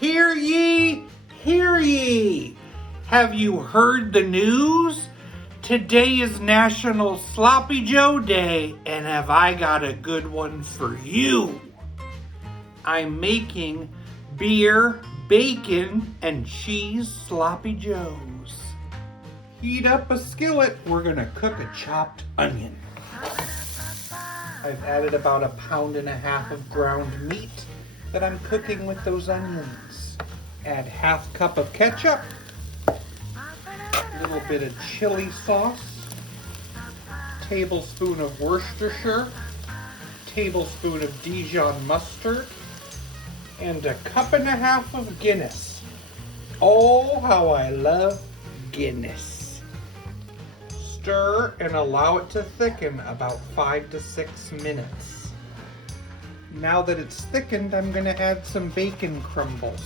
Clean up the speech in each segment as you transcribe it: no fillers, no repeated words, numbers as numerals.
Hear ye, hear ye. Have you heard the news? Today is National Sloppy Joe Day, and have I got a good one for you. I'm making beer, bacon, and cheese sloppy joes. Heat up a skillet. We're gonna cook a chopped onion. I've added about 1.5 pounds of ground meat that I'm cooking with those onions. Add 1/2 cup of ketchup, a little bit of chili sauce, tablespoon of Worcestershire, tablespoon of Dijon mustard, and 1.5 cups of Guinness. Oh, how I love Guinness. Stir and allow it to thicken about 5 to 6 minutes. Now that it's thickened, I'm going to add some bacon crumbles.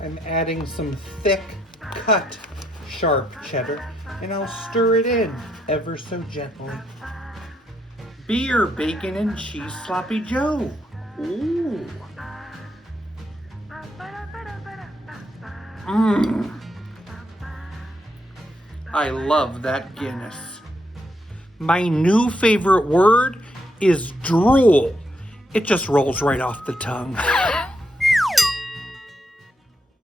I'm adding some thick cut sharp cheddar, and I'll stir it in ever so gently. Beer, bacon, and cheese sloppy joe. Ooh. Mmm. I love that Guinness. My new favorite word is drool. It just rolls right off the tongue.